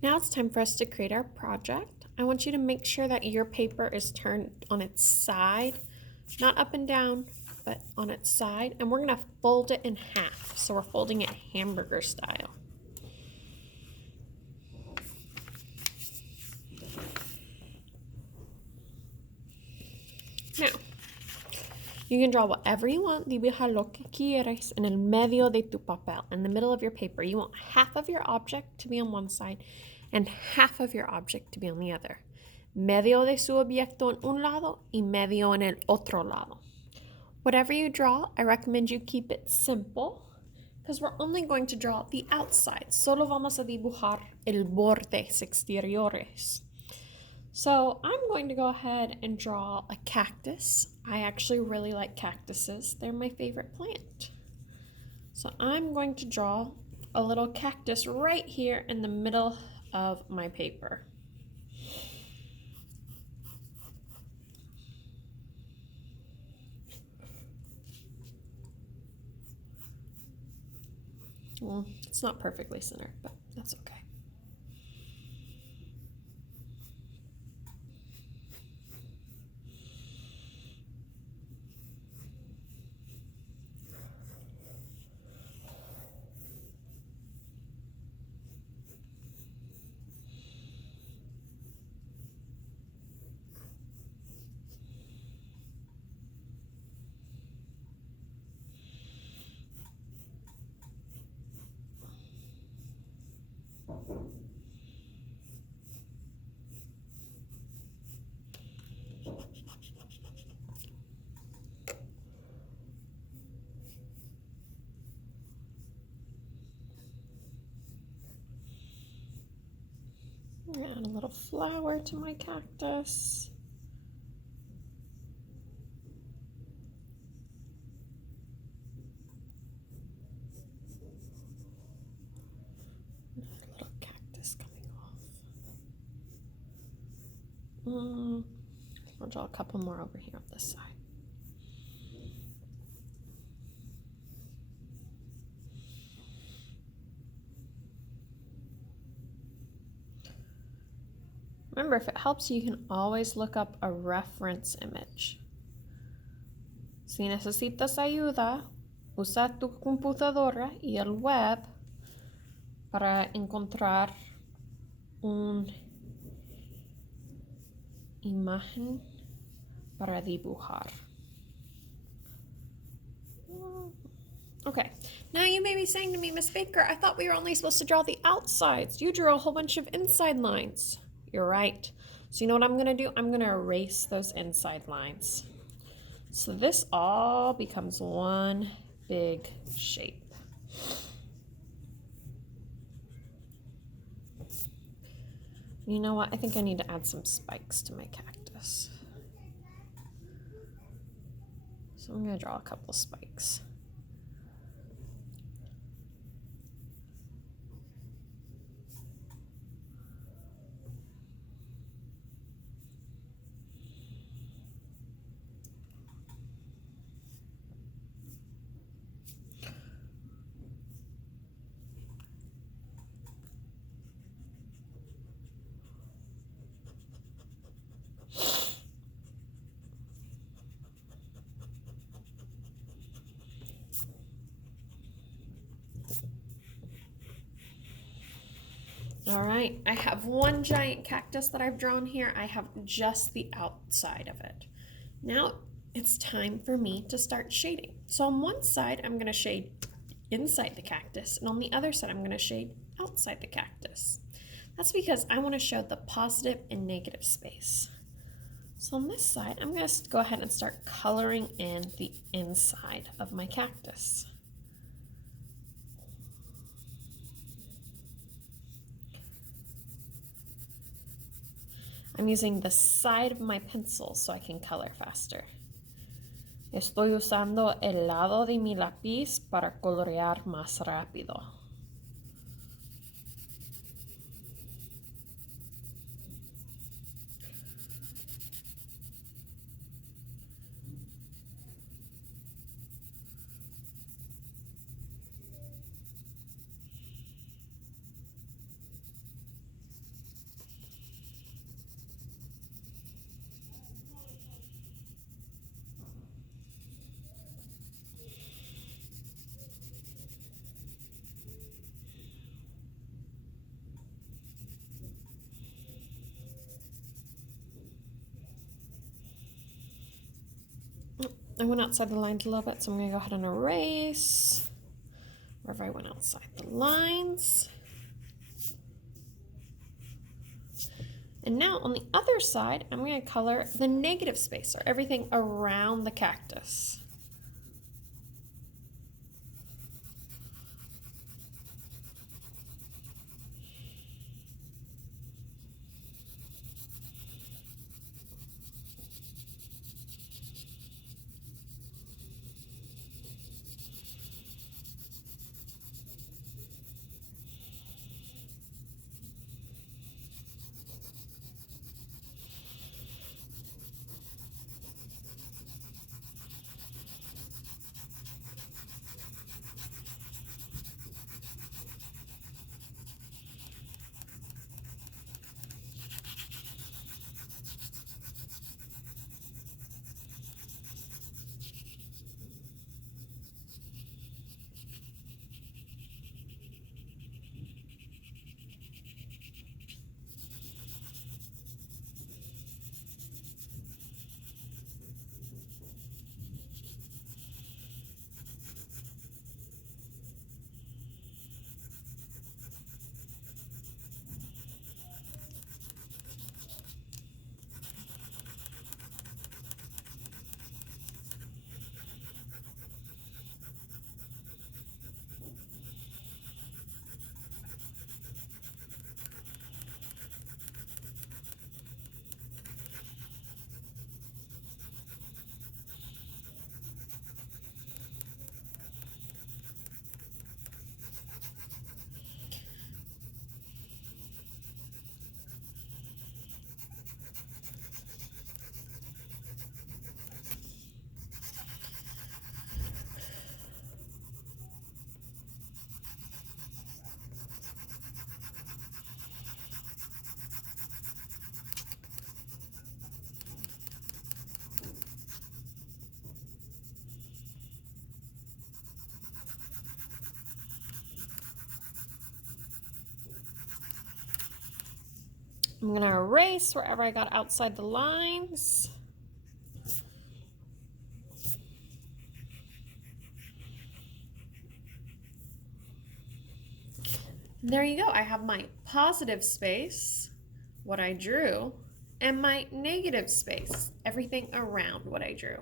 Now it's time for us to create our project. I want you to make sure that your paper is turned on its side, not up and down, but on its side. And we're gonna fold it in half. So we're folding it hamburger style. Now, you can draw whatever you want. Dibuja lo que quieres en el medio de tu papel, in the middle of your paper. You want half of your object to be on one side and half of your object to be on the other. Medio de su objeto en un lado y medio en el otro lado. Whatever you draw, I recommend you keep it simple because we're only going to draw the outside. Solo vamos a dibujar el bordes exteriores. So I'm going to go ahead and draw a cactus. I actually really like cactuses. They're my favorite plant. So I'm going to draw a little cactus right here in the middle of my paper. Well, it's not perfectly centered, but that's okay. I'm gonna add a little flower to my cactus. A little cactus coming off. I'll draw a couple more over here on this side. Remember, if it helps you, can always look up a reference image. Si necesitas ayuda, usa tu computadora y el web para encontrar una imagen para dibujar. Okay, now you may be saying to me, Miss Baker, I thought we were only supposed to draw the outsides. You drew a whole bunch of inside lines. You're right. So you know what I'm gonna do? I'm gonna erase those inside lines. So this all becomes one big shape. You know what? I think I need to add some spikes to my cactus. So I'm gonna draw a couple spikes. All right, I have one giant cactus that I've drawn here. I have just the outside of it. Now it's time for me to start shading. So on one side, I'm gonna shade inside the cactus, and on the other side, I'm gonna shade outside the cactus. That's because I wanna show the positive and negative space. So on this side, I'm gonna go ahead and start coloring in the inside of my cactus. I'm using the side of my pencil so I can color faster. Estoy usando el lado de mi lápiz para colorear más rápido. I went outside the lines a little bit, so I'm going to go ahead and erase wherever I went outside the lines. And now on the other side, I'm going to color the negative space, or everything around the cactus. I'm going to erase wherever I got outside the lines. There you go. I have my positive space, what I drew, and my negative space, everything around what I drew.